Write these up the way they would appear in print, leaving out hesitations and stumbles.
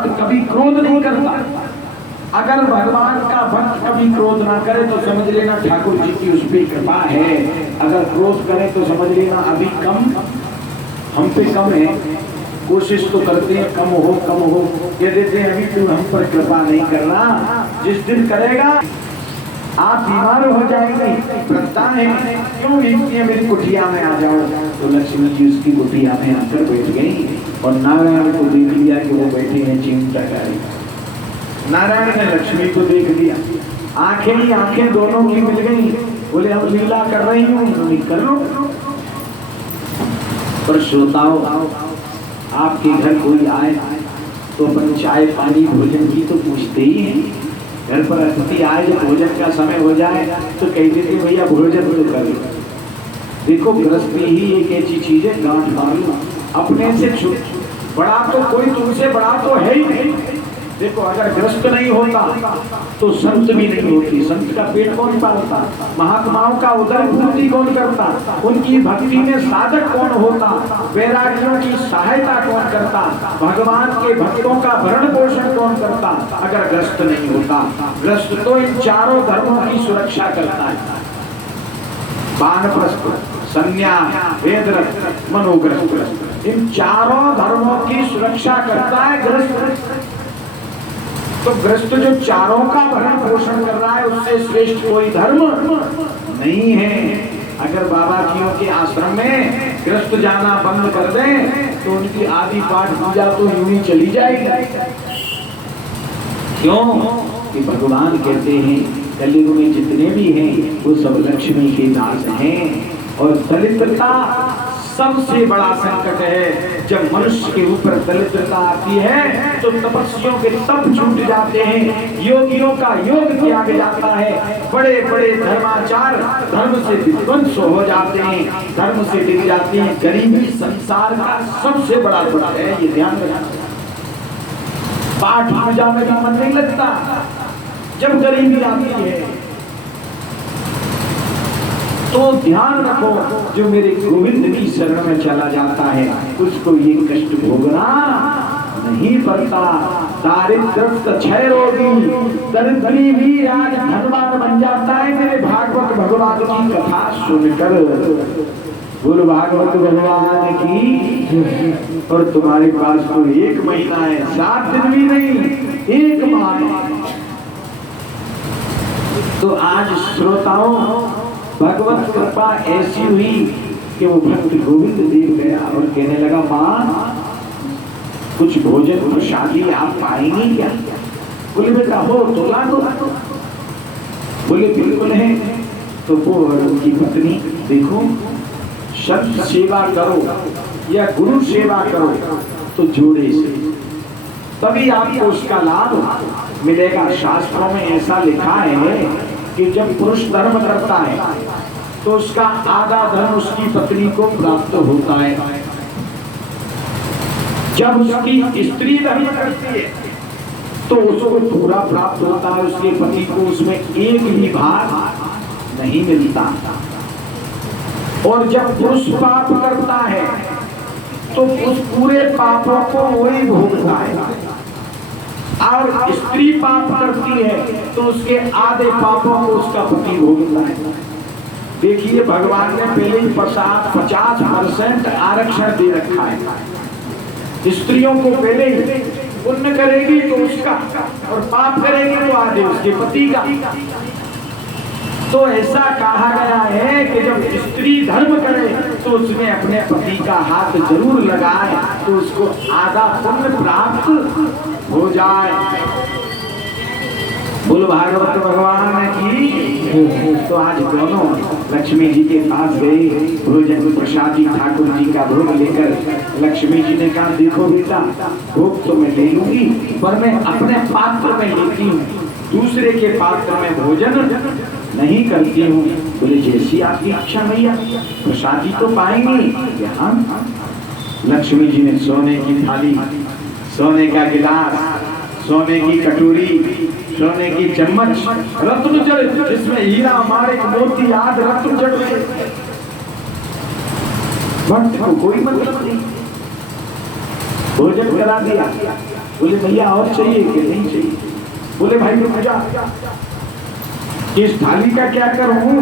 भक्त कभी क्रोध नहीं करता। अगर भगवान का भक्त कभी क्रोध ना करे तो समझ लेना ठाकुर जी की उस पर कृपा है। अगर क्रोध करे तो समझ लेना अभी कम, हम पे कम है। कोशिश तो करते हैं कम हो कम हो, कह देते हैं अभी तू हम पर कृपा नहीं कर रहा, जिस दिन करेगा आप बीमार हो जाएंगे। प्रता है क्यों लिखती है मेरी कुटिया में आ जाओ, तो लक्ष्मी जी उसकी कुटिया में आकर बैठ गई और नारायण को देख लिया कि वो बैठे हैं चिंताकारी। नारायण ने लक्ष्मी को देख लिया, आंखें ही आंखें दोनों की मिल गई। बोले हम लीला कर रही हूँ, कर लो। पर श्रोताओं, आपके घर कोई आए तो अपन चाय पानी भोजन की तो पूछते ही हैं। घर पर अतिथि आए जब भोजन का समय हो जाए तो कह देते भैया भोजन तो कर लो। देखो गृहस्थी ही एक ऐसी चीज है, गांठ मार लो अपने से। बड़ा तो कोई तुमसे बड़ा तो है ही नहीं। देखो अगर ग्रस्त नहीं होता तो संत भी नहीं होती। संत का पेट कौन पालता, महात्माओं का उदर पूर्ति कौन करता, उनकी भक्ति में साधक कौन होता, वैरागियों की सहायता कौन करता, भगवान के भक्तों का भरण पोषण कौन करता, अगर ग्रस्त नहीं होता। ग्रस्त तो इन चारों धर्मों की सुरक्षा करता है। वानप्रस्थ, संन्यास, वेदव्रत, मनोग्रस्त, इन चारों धर्मों की सुरक्षा करता है ग्रस्त। तो ग्रस्त जो चारों का भरण पोषण कर रहा है उससे श्रेष्ठ कोई धर्म नहीं है। अगर बाबा जियों के आश्रम में ग्रस्त जाना बंद कर दें तो उनकी आदि पाठ पूजा तो यूं ही चली जाएगी। क्यों कि भगवान कहते हैं कलयुग में जितने भी हैं वो सब लक्ष्मी के दास हैं। और दरिद्रता सबसे बड़ा संकट है। जब मनुष्य के ऊपर दरिद्रता आती है तो तपस्वियों के तप छूट जाते हैं, योगियों का योग त्याग जाता है, बड़े बड़े धर्माचार धर्म से विध्वंस हो जाते हैं, धर्म से गिर जाते हैं। गरीबी संसार का सबसे बड़ा दुख है, ये ध्यान रखना। पाठ पूजा में भी मन नहीं लगता जब गरीबी आती है। तो ध्यान रखो जो मेरे गोविंद की शरण में चला जाता है उसको ये कष्ट भोगना नहीं पड़ता। दारिद्रस्त क्षय रोगी दरिद्री भी आज धनवान बन जाता है मेरे भागवत भगवान की कथा सुनकर। बोल भागवत भगवान की। और तुम्हारे पास तो एक महीना है, 7 दिन भी नहीं, एक माह। तो आज श्रोताओं भगवत कृपा ऐसी हुई कि वो भक्त गोविंद देव गया और कहने लगा माँ कुछ भोजन प्रसादी आप पाएंगी क्या? बोले बेटा हो तो ला दो। बोले बिल्कुल है। तो वो उनकी पत्नी देखो शब्द सेवा करो या गुरु सेवा करो तो जोड़े से तभी आपको उसका लाभ मिलेगा। शास्त्रों में ऐसा लिखा है कि जब पुरुष धर्म करता है तो उसका आधा धर्म उसकी पत्नी को प्राप्त होता है। जब उसकी स्त्री धर्म करती है तो उसको पूरा प्राप्त होता है, उसके पति को उसमें एक भी भाग नहीं मिलता। और जब पुरुष पाप करता है तो उस पूरे पापों को वही भोगता है। और स्त्री पाप करती है तो उसके आधे पापों को उसका पति भोगता है। देखिए भगवान ने पहले ही 50% आरक्षण दे रखा है। स्त्रियों को पहले ही पुण्य करेगी तो उसका और पाप करेगी तो आधे उसके पति का। तो ऐसा कहा गया है कि जब स्त्री धर्म करे तो उसमें अपने पति का हाथ जरूर लगाए तो उसको आधा पुण्य प्राप्त हो जाए। बोल भागवत भगवान की। तो आज दोनों लक्ष्मी जी के पास गए, भोजन प्रसादी ठाकुर जी का भोग लेकर। लक्ष्मी जी ने कहा देखो बेटा भोग तो मैं ले लूंगी पर मैं अपने पात्र में लेती हूँ, दूसरे के पात्र में भोजन नहीं करती हूँ। बोले जैसी आपकी इच्छा भैया, प्रसादी तो पाएंगे। हाँ। लक्ष्मी जी ने सोने की थाली, सोने का गिलास, सोने की कटोरी, सोने की चम्मच, रत्न जड़ जिसमें हीरा माणिक मोती आदि रत्न जड़ रहे। भक्त को कोई मतलब नहीं, भोजन करा दिया। बोले भैया और चाहिए कि नहीं चाहिए? बोले भाई रुक जा, इस थाली का क्या करूं?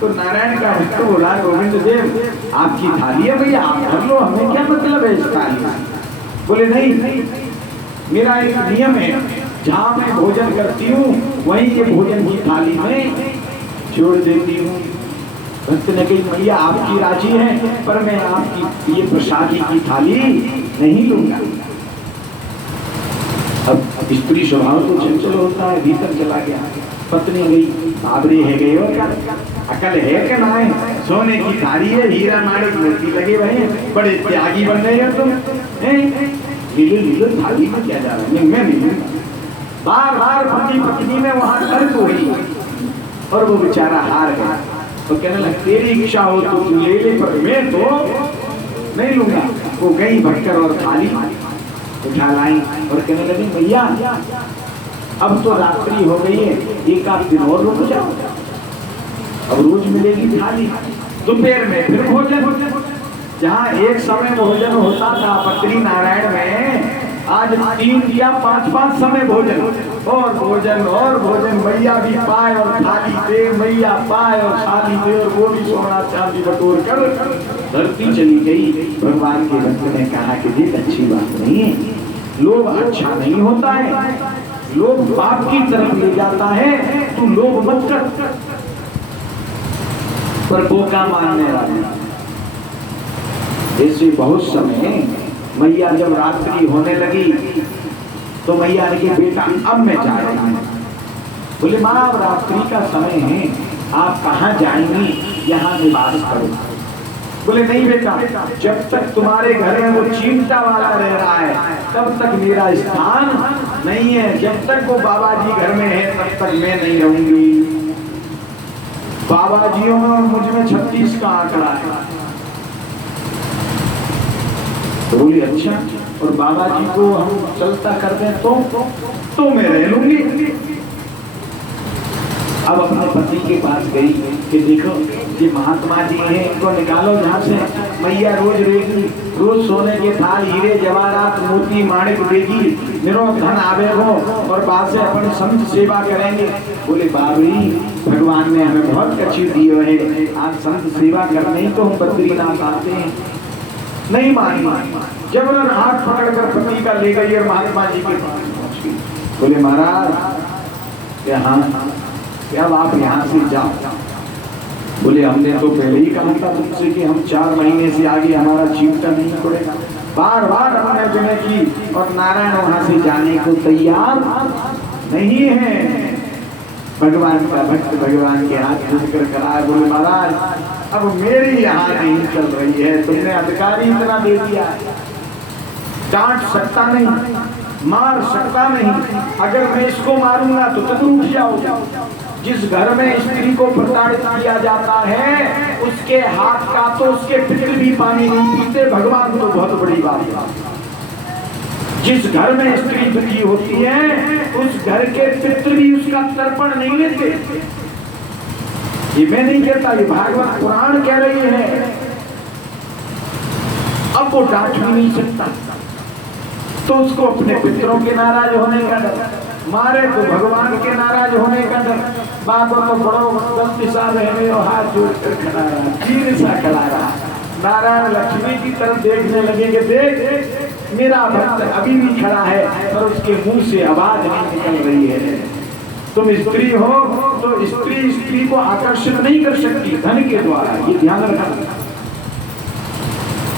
तो नारायण का भक्त बोला गोविंद देव आपकी थाली है भैया, आप भर लो, हमें क्या मतलब है इस थाली में? बोले नहीं, मेरा एक नियम है, जहां मैं भोजन करती हूँ वहीं ये भोजन की थाली में जोड़ देती हूँ। भक्त ने कही भैया आपकी राजी है, पर मैं आपकी ये प्रसादी की थाली नहीं लूंगा। अब स्त्री स्वभाव तो चंचल होता है, भीतर चला गया। पत्नी गई, बाबरी है गई और क्या अकल है क्या ना है? सोने की थाली है, हीरा माणिक मोती लगे हुए, बड़े त्यागी बन रहे हो तुम। लीलो लीलो थाली में क्या जा रहा है? नहीं मैं नहीं। बार बार पति पत्नी में वहां तर्क हुई और वो बेचारा हार गया। तो कहने लगा तेरी इच्छा हो तो तू ले ले, पर मैं तो नहीं लूंगा। वो गई भटकर और थाली उठा लाई और कहने लगी भैया अब तो रात्रि हो गई है, एक आध दिन और रुक जाओ, अब रोज मिलेगी थाली। दोपहर में फिर भोजन, जहाँ एक समय भोजन होता था पत्री नारायण में, आज 3 या 5 समय भोजन और भोजन और भोजन। मैया भी पाए और थाली दे, मैया पाए और थाली दे, और वो भी सोना चांदी बटोर कर धरती चली गई। भगवान के भक्त ने कहा कि देख अच्छी बात नहीं है, लोभ अच्छा नहीं होता है, लोभ पाप की तरफ ले जाता है, तू लोभ मत कर। पर बोका मानने वाले ऐसे बहुत समय मैया जब रात्रि होने लगी तो मैया ने कहा बेटा अब मैं जा रही हूं। बोले माँ अब रात्रि का समय है, आप कहाँ जाएंगी? यहाँ निवास करो। बोले नहीं बेटा, जब तक तुम्हारे घर में वो चिमटा वाला रह रहा है तब तक मेरा स्थान नहीं है, जब तक वो बाबा जी घर में है तब तक मैं नहीं रहूंगी। बाबा जियों में और मुझ में 36 का आंकड़ा है। तो बोली अच्छा, और बाबा जी को हम चलता कर दें तो मैं रह लूंगी। अब अपने पति के पास गई कि देखो ये महात्मा जी हैं, इनको निकालो जहाँ से, मैया रोज रहेगी, रोज सोने के थाल हीरे जवाहरात मोती माणिक देगी, निरोग धन आवे हो और बाद से अपन संत सेवा करेंगे। बोले बाबरी भगवान ने हमें बहुत कच्ची दी है, आज संत सेवा करने ही तो हम बद्रीनाथ आते हैं। नहीं मानी, जबरन हाथ पकड़कर पति का ले गई और महात्मा जी के पास पहुंच गई। बोले महाराज यहाँ अब आप यहाँ से जाओ। बोले हमने तो पहले ही कहा था तुमसे कि हम 4 महीने से आगे हमारा चिमटा नहीं पड़ेगा। बार बार हमने विनय की और नारायण वहां से जाने को तैयार नहीं है। भगवान का भक्त भगवान के हाथ जोड़कर करा। बोले महाराज अब मेरी यहाँ नहीं चल रही है, तुमने अधिकारी इतना दे दिया, डांट सकता नहीं, मार सकता नहीं, अगर मैं इसको मारूंगा तो तुम उठ जाओगे। जिस घर में स्त्री को प्रताड़ित किया जाता है उसके हाथ का तो उसके पितृ भी पानी नहीं पीते, भगवान तो बहुत बड़ी बात है। जिस घर में स्त्री दुखी होती है उस घर के पितृ भी उसका तर्पण नहीं लेते। ये मैं नहीं कहता, ये भागवत पुराण कह रही है। अब वो डांट भी नहीं सकता तो उसको अपने पितरों के नाराज होने का डर, मारे तो भगवान के नाराज होने का डर। बाबा तो बड़ो गलती सा रहने और हाथ जोड़कर खड़ा रहा, तीर सा खड़ा रहा। नारायण लक्ष्मी की तरफ देखने लगे कि देख मेरा भक्त अभी भी खड़ा है पर उसके मुंह से आवाज नहीं निकल रही है। तुम स्त्री हो तो स्त्री को आकर्षित नहीं कर सकती धन के द्वारा, ये ध्यान रखना।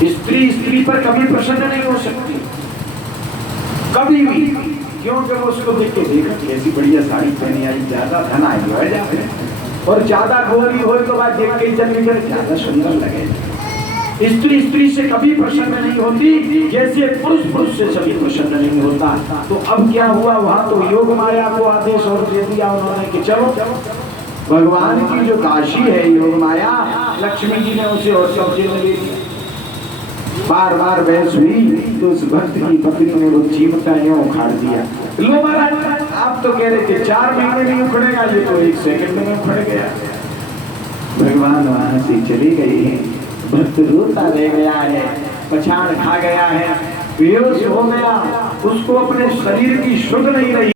स्त्री पर कभी प्रसन्न नहीं हो सकती, कभी भी, क्योंकि वो उसको देख के देखा कैसी बढ़िया साड़ी पहनी आई, ज्यादा धन आई हो और ज्यादा गोरी हो तो बात देख के चल निकल ज्यादा सुंदर लगे। स्त्री से कभी प्रसन्न नहीं होती जैसे पुरुष से सभी प्रसन्न नहीं होता। तो अब क्या हुआ, वहां तो योग माया को आदेश और दे दिया उन्होंने कि चलो भगवान की जो काशी है योग माया, लक्ष्मी जी ने उसे और कब्जे में ले लिया। बार बार बहस हुई तो उस भक्त की पत्नी ने वो चिमटा यूं उखाड़ दिया। लो महाराज आप तो कह रहे थे 4 महीने में उखड़ेगा, ये तो 1 सेकंड में उखड़ गया। भगवान वहां से चले गए हैं, भक्त रोता रह गया है, पछाड़ खा गया है। बेहोश हो गया, उसको अपने शरीर की सुध नहीं रही।